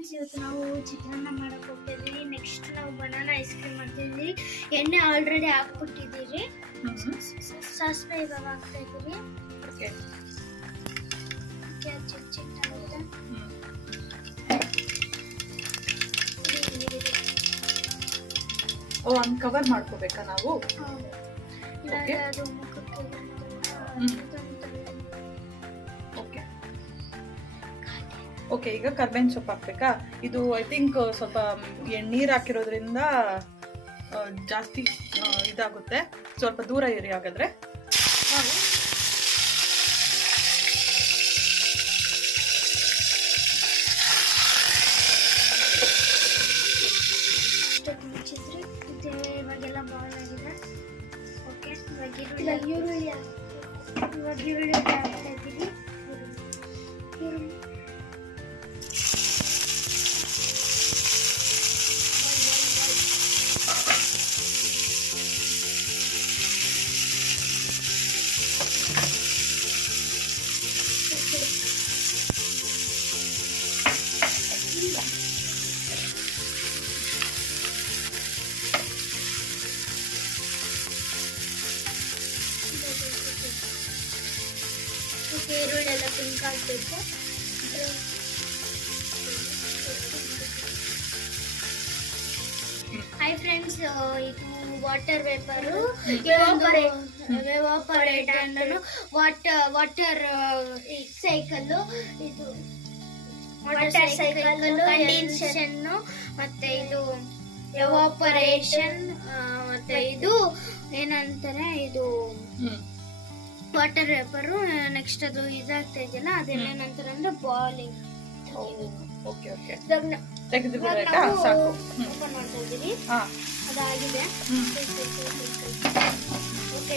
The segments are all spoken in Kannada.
ಫ್ರೆಂಡ್ಸ್, ಇವತ್ತು ನಾವು ಚಿತ್ರಾನ್ನ ಮಾಡಕ್ ಹೋಗ್ತಿದ್ದೀವಿ. ನೆಕ್ಸ್ಟ್ ನಾವು ಬನಾನಾ ಐಸ್ ಕ್ರೀಮ್ ಮಾಡ್ತಿದ್ದೀವಿ. ಎಣ್ಣೆ ಆಲ್ರೆಡಿ ಹಾಕ್ಬಿಟ್ಟಿದ್ದೀರಿ. ಸಾಸಿವೆ ಇವಾಗ ಹಾಕ್ತಾ ಇದ್ದೀರಿ. ಓ, ಹಂಗ್ ಕವರ್ ಮಾಡ್ಕೋಬೇಕಾ ನಾವು? ಓಕೆ, ಈಗ ಕರ್ಬೇವಿನ ಸೊಪ್ಪು ಹಾಕ್ಬೇಕಾ? ಇದು ಐ ಥಿಂಕ್ ಸ್ವಲ್ಪ ನೀರು ಹಾಕಿರೋದ್ರಿಂದ ಜಾಸ್ತಿ ಇದಾಗುತ್ತೆ. ಸ್ವಲ್ಪ ದೂರ ಇರಿ ಹಾಗಾದ್ರೆ. ಇವಾಗೆಲ್ಲ ಬಾಯ್ಲ್ ಆಗಿದೆ. ಓಕೆ, ಇವಾಗ ಈರುಳ್ಳಿ ಹಾಕ್ತಾ ಇದ್ದೀವಿ. ಈರುಳ್ಳಿ ಈರುಳ್ಳಿ ಎಲ್ಲ ಪಿಂಕ್ ಆಗಬೇಕು. ಹಾಯ್ ಫ್ರೆಂಡ್ಸ್, ಇದು ವಾಟರ್ ವೇಪರು ಎವಾಪರೇಟ್ ಅನ್ನೋ ವಾಟರ್ ಸೈಕಲ್, ಇದು ವಾಟರ್ ಸೈಕಲ್ ಕಂಡೆನ್ಸೇಷನ್, ಮತ್ತೆ ಇದು ಎವಾಪರೇಷನ್, ಮತ್ತೆ ಇದು ಏನಂತಾರೆ, ಇದು ವಾಟರ್ ವೇಪರು. ನೆಕ್ಸ್ಟ್ ಅದು ಇದಾಗ್ತಾ ಇದೆಯಲ್ಲ, ಅದೇನೇನಂತಾರೆ ಅಂದ್ರೆ ಬಾಯ್ಲಿಂಗ್. ಓಪನ್ ಮಾಡ್ತಾ ಇದ್ದೀವಿ. ಅದಾಗಿದೆ. ಓಕೆ,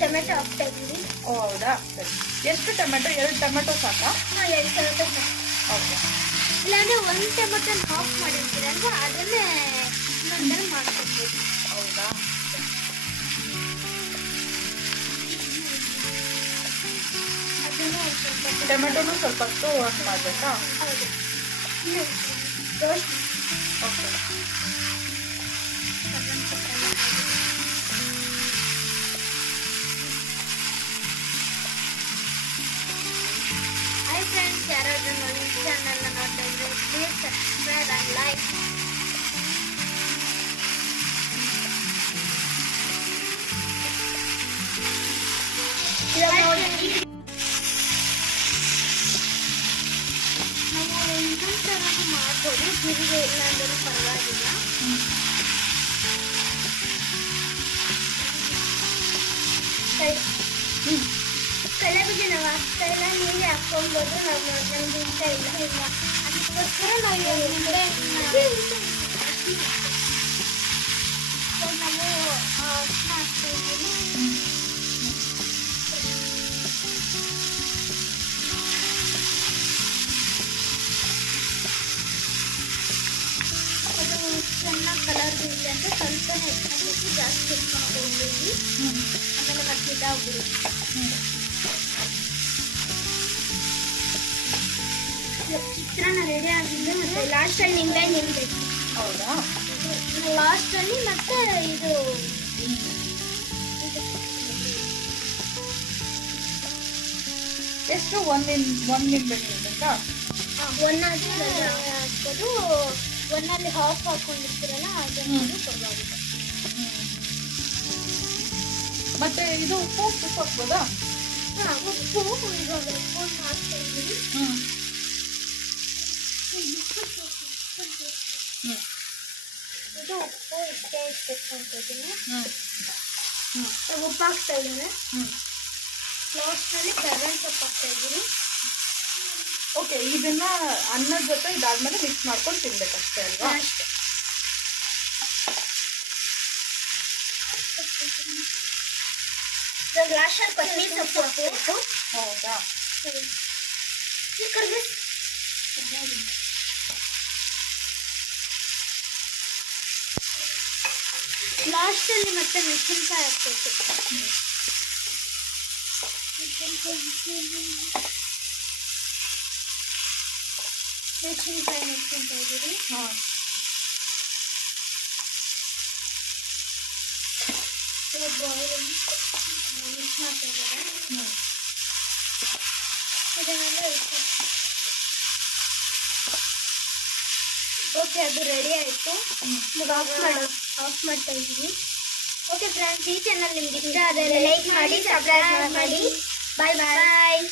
ಟೊಮೆಟೊ ಹಾಕ್ತಾ ಇದ್ದೀವಿ. ಹೌದಾ? ಎಷ್ಟು ಟೊಮೆಟೊ? 2 ಟೊಮೆಟೊ ಸಾಕಾ? 2 ಟೊಮೆಟೊ. ಓಕೆ, ಇಲ್ಲಾಂದ್ರೆ 1 ಟೊಮೆಟೊ ಹಾಫ್ ಮಾಡಿರ್ತೀರ ಅಂದ್ರೆ ಅದನ್ನೇ ಇನ್ನೊಂದರ ಮಾಡ್ಕೊಳ್ಬೋದು. ಹೌದಾ? ಟೊಮೆಟೊನು ಸ್ವಲ್ಪ ಹೊತ್ತು ವಾಶ್ ಮಾಡಬೇಕಾ? ಹೌದು. ಓಕೆ. ಹಾಯ್ ಫ್ರೆಂಡ್ಸ್, ಯಾರಾದ್ರೂ ನನ್ನ ಚಾನಲ್ನ ನೋಡ್ತಾ ಇದ್ರೆ ಪ್ಲೀಸ್ ಸಬ್ಸ್ಕ್ರೈಬ್ ಆ್ಯಂಡ್ ಲೈಕ್. ನಾವು ಇನ್ನೊಂದು ಥರನೂ ಮಾಡ್ಬೋದು, ಜೀರಿಗೆ ಇಲ್ಲ ಅಂದರೂ ಪರವಾಗಿಲ್ಲ. ಕಡಲೆಬೀಜ ನಾವು ಹಾಕ್ತಾ ಇಲ್ಲ, ನೀವೇ ಹಾಕ್ಕೊಬೋದು. ನಮ್ಗೆ ಇಷ್ಟ ಇಲ್ಲ, ಅದಕ್ಕೋಸ್ಕರ ನಾವು ಹಾಕ್ತಾ ಇದ್ದೀವಿ. ಚೆನ್ನಾಗಿ ಕಲರ್ ಬೀಳುತ್ತೆ ಅಂತ ಸ್ವಲ್ಪನೇ ಎತ್ಕೊಬೇಕು, ಜಾಸ್ತಿ ಎತ್ಕೊಂಡು ಹೋಗ್ಬೇಕು. ಆಮೇಲೆ ಮತ್ತೆ ಇದಾಗ್ಬಿಡುತ್ತೆ. ಚಿತ್ರಾನ್ನ ರೆಡಿ ಆಗಿದ್ದು ಮತ್ತೆ ಲಾಸ್ಟಲ್ಲಿ ನಿಂಬೆಹಣ್ಣು ನಿಂಬೇಕು. ಹೌದಾ? ಲಾಸ್ಟಲ್ಲಿ ಮತ್ತೆ ಇದು ಎಷ್ಟು? 1 ನಿಂಬೆ ಬೇಕಾ? 1 ಹಾಕ್ಬೋದು. 1ಅಲ್ಲಿ ಹಾಫ್ ಹಾಕೊಂಡಿರ್ತೀರಲ್ಲ, ಅದನ್ನು ಪರವಾಗಿಲ್ಲ. ಮತ್ತೆ ಇದು ಉಪ್ಪು ಹಾಕ್ಬೋದಾ? ಉಪ್ಪು ಇವಾಗ ಉಪ್ಪು ಹಾಕ್ತಾ ಇದ್ದೀವಿ. ಇದು ಉಪ್ಪು ಇಷ್ಟೇ ಅಂತ ಇದ್ದೀನಿ. ಉಪ್ಪು ಹಾಕ್ತಾ ಇದ್ದೀನಿ. ಲಾಸ್ಟ್ನಲ್ಲಿ ಕರ್ಬೇವಿನ ಸೊಪ್ಪು ಹಾಕ್ತಾ ಇದ್ದೀನಿ. ಓಕೆ, ಇದನ್ನ ಅನ್ನದ ಜೊತೆ ಇದಾದ್ಮೇಲೆ ಮಿಕ್ಸ್ ಮಾಡ್ಕೊಂಡು ತಿನ್ಬೇಕಷ್ಟೇ ಅಲ್ವಾ? ಲಾಸ್ಟಲ್ಲಿ ಕೊತ್ತಂಬರಿ ಸೊಪ್ಪು ಹಾಕಬೇಕು. ಹೌದಾ? ಲಾಸ್ಟಲ್ಲಿ ಮತ್ತೆ ಮೆಣಸಿನ್ಕಾಯಿ ಹಾಕ್ಬೇಕು. ಮೆಣಸಿನ್ಕಾಯಿ ನೋಡ್ಕೊಂತ ಇದ್ದೀರಿ. ಹಾಂ ಬಾಯ್ಲ್ ಮಿಕ್ಸ್ ಮಾಡ್ತಾ ಇದ್ದಾರೆ. ಇದನ್ನೆಲ್ಲ ಓಕೆ, ಅದು ರೆಡಿ ಆಯಿತು. ಆಫ್ ಮಾಡ್ತಾ ಇದ್ದೀವಿ. ಓಕೆ ಫ್ರೆಂಡ್ಸ್, ಈ ಚಾನಲ್ ನಿಮ್ಗೆ ಇಷ್ಟ ಆದರೆ ಲೈಕ್ ಮಾಡಿ, ಸಬ್ಸ್ಕ್ರೈಬ್ ಮಾಡಿ. ಬಾಯ್ ಬಾಯ್.